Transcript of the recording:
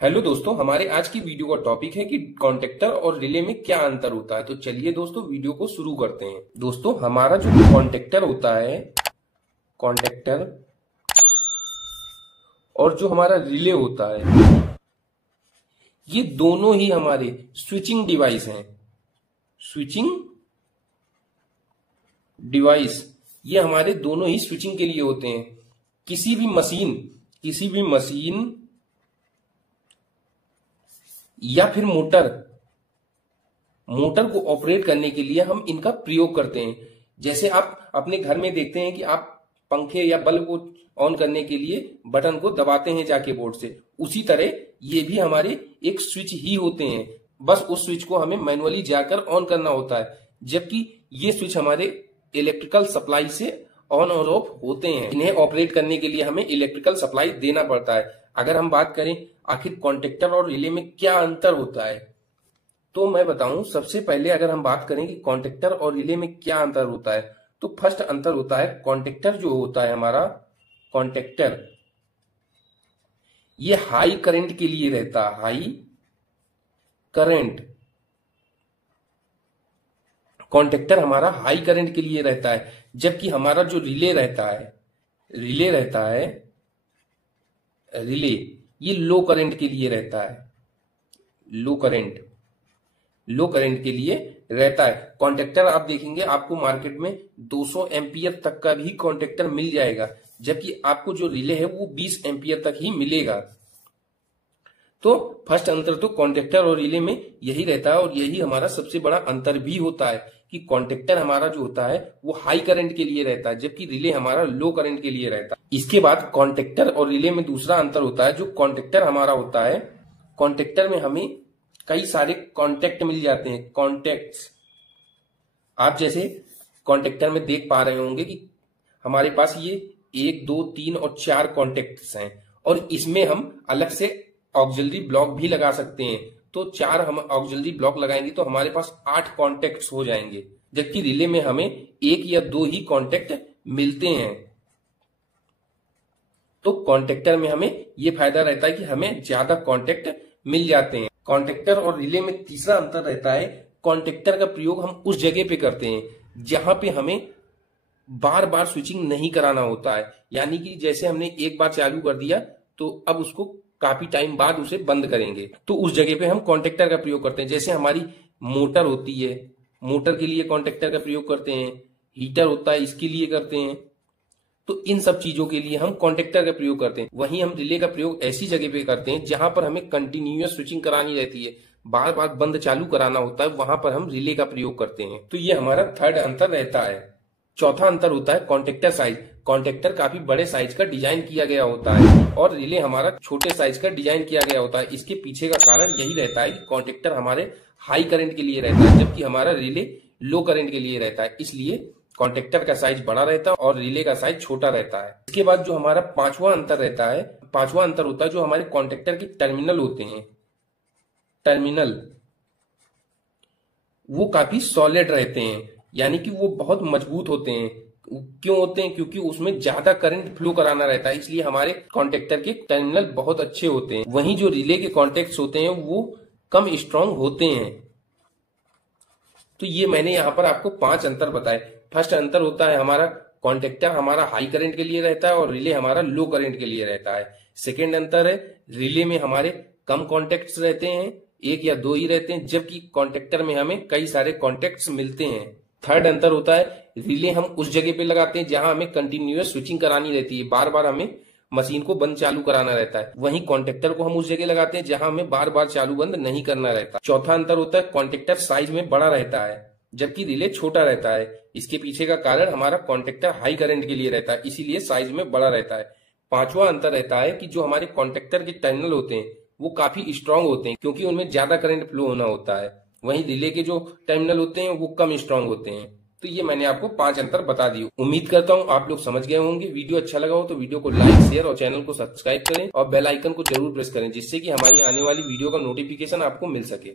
Hello दोस्तों, हमारे आज की वीडियो का टॉपिक है कि कॉन्टेक्टर और रिले में क्या अंतर होता है। तो चलिए दोस्तों वीडियो को शुरू करते हैं। दोस्तों हमारा जो कॉन्टेक्टर होता है, कॉन्टेक्टर और जो हमारा रिले होता है, ये दोनों ही हमारे स्विचिंग डिवाइस हैं। स्विचिंग डिवाइस ये हमारे दोनों ही स्विचिंग के लिए होते हैं। किसी भी मशीन या फिर मोटर को ऑपरेट करने के लिए हम इनका प्रयोग करते हैं। जैसे आप अपने घर में देखते हैं कि आप पंखे या बल्ब को ऑन करने के लिए बटन को दबाते हैं जाके बोर्ड से, उसी तरह ये भी हमारे एक स्विच ही होते हैं। बस उस स्विच को हमें मैनुअली जाकर ऑन करना होता है, जबकि ये स्विच हमारे इलेक्ट्रिकल सप्लाई से ऑन और ऑफ होते हैं। इन्हें ऑपरेट करने के लिए हमें इलेक्ट्रिकल सप्लाई देना पड़ता है। अगर हम बात करें आखिर कॉन्टेक्टर और रिले में क्या अंतर होता है, तो मैं बताऊं। सबसे पहले अगर हम बात करें कि कॉन्टेक्टर और रिले में क्या अंतर होता है, तो फर्स्ट अंतर होता है कॉन्टेक्टर जो होता है हमारा कॉन्टेक्टर, ये हाई करंट के लिए रहता है। हाई करंट कॉन्टेक्टर हमारा हाई करंट के लिए रहता है, जबकि हमारा जो रिले ये लो करंट के लिए रहता है। लो करंट के लिए रहता है। कॉन्टेक्टर आप देखेंगे आपको मार्केट में 200 एम्पियर तक का भी कॉन्टेक्टर मिल जाएगा, जबकि आपको जो रिले है वो 20 एम्पियर तक ही मिलेगा। तो फर्स्ट अंतर तो कॉन्टेक्टर और रिले में यही रहता है, और यही हमारा सबसे बड़ा अंतर भी होता है कि कॉन्टेक्टर हमारा जो होता है वो हाई करंट के लिए रहता है, जबकि रिले हमारा लो करंट के लिए रहता है। इसके बाद कॉन्टेक्टर और रिले में दूसरा अंतर होता है, जो कॉन्टेक्टर हमारा होता है, कॉन्टेक्टर में हमें कई सारे कॉन्टेक्ट मिल जाते हैं। कॉन्टेक्ट्स आप जैसे कॉन्टेक्टर में देख पा रहे होंगे कि हमारे पास ये 1, 2, 3 और 4 कॉन्टेक्ट्स हैं, और इसमें हम अलग से ऑक्सिलरी ब्लॉक भी लगा सकते हैं। तो 4 हम ऑक्सिलरी ब्लॉक लगाएंगे तो हमारे पास 8 कॉन्टेक्ट्स हो जाएंगे, जबकि रिले में हमें 1 या 2 ही कॉन्टेक्ट मिलते हैं। तो कॉन्टेक्टर में हमें ये फायदा रहता है कि हमें ज्यादा कॉन्टेक्ट मिल जाते हैं। कॉन्टेक्टर और रिले में तीसरा अंतर रहता है, कॉन्टेक्टर का प्रयोग हम उस जगह पे करते हैं जहां पे हमें बार बार स्विचिंग नहीं कराना होता है। यानी कि जैसे हमने एक बार चालू कर दिया तो अब उसको काफी टाइम बाद उसे बंद करेंगे, तो उस जगह पे हम कॉन्टेक्टर का प्रयोग करते हैं। जैसे हमारी मोटर होती है, मोटर के लिए कॉन्टेक्टर का प्रयोग करते हैं। हीटर होता है, इसके लिए करते हैं। तो इन सब चीजों के लिए हम कॉन्टेक्टर का प्रयोग करते हैं। वहीं हम रिले का प्रयोग ऐसी जगह पे करते हैं जहां पर हमें कंटिन्यूअस स्विचिंग करानी रहती है, बार बार बंद चालू कराना होता है, वहां पर हम रिले का प्रयोग करते हैं। तो ये हमारा थर्ड अंतर रहता है। चौथा अंतर होता है कॉन्टेक्टर साइज। कॉन्टेक्टर काफी बड़े साइज का डिजाइन किया गया होता है, और रिले हमारा छोटे साइज का डिजाइन किया गया होता है। इसके पीछे का कारण यही रहता है कि कॉन्टेक्टर हमारे हाई करंट के लिए रहता है, जबकि हमारा रिले लो करंट के लिए रहता है। इसलिए कॉन्टेक्टर का साइज बड़ा रहता है और रिले का साइज छोटा रहता है। इसके बाद जो हमारा पांचवा अंतर होता है जो हमारे कॉन्टेक्टर के टर्मिनल होते हैं। टर्मिनल वो काफी सॉलिड रहते हैं, यानी कि वो बहुत मजबूत होते हैं। क्यों होते हैं? क्योंकि उसमें ज्यादा करंट फ्लो कराना रहता है, इसलिए हमारे कॉन्टेक्टर के टर्मिनल बहुत अच्छे होते हैं। वहीं जो रिले के कॉन्टेक्ट्स होते हैं वो कम स्ट्रांग होते हैं। तो ये मैंने यहाँ पर आपको 5 अंतर बताए। फर्स्ट अंतर होता है हमारा कॉन्टेक्टर हमारा हाई करंट के लिए रहता है और रिले हमारा लो करंट के लिए रहता है। सेकेंड अंतर है रिले में हमारे कम कॉन्टेक्ट्स रहते हैं, 1 या 2 ही रहते हैं, जबकि कॉन्टेक्टर में हमें कई सारे कॉन्टेक्ट्स मिलते हैं। थर्ड अंतर होता है रिले हम उस जगह पे लगाते हैं जहां हमें कंटिन्यूअस स्विचिंग करानी रहती है, बार बार हमें मशीन को बंद चालू कराना रहता है। वहीं कॉन्टेक्टर को हम उस जगह लगाते हैं जहां हमें बार बार चालू बंद नहीं करना रहता। चौथा अंतर होता है कॉन्टेक्टर साइज में बड़ा रहता है, जबकि रिले छोटा रहता है। इसके पीछे का कारण हमारा कॉन्टेक्टर हाई करंट के लिए रहता है, इसीलिए साइज में बड़ा रहता है। पांचवा अंतर रहता है कि जो हमारे कॉन्टेक्टर के टर्मिनल होते हैं वो काफी स्ट्रांग होते हैं, क्योंकि उनमें ज्यादा करंट फ्लो होना होता है। वहीं रिले के जो टर्मिनल होते हैं वो कम स्ट्रांग होते हैं। तो ये मैंने आपको 5 अंतर बता दिए। उम्मीद करता हूँ आप लोग समझ गए होंगे। वीडियो अच्छा लगा हो तो वीडियो को लाइक, शेयर और चैनल को सब्सक्राइब करें और बेल आइकन को जरूर प्रेस करें, जिससे कि हमारी आने वाली वीडियो का नोटिफिकेशन आपको मिल सके।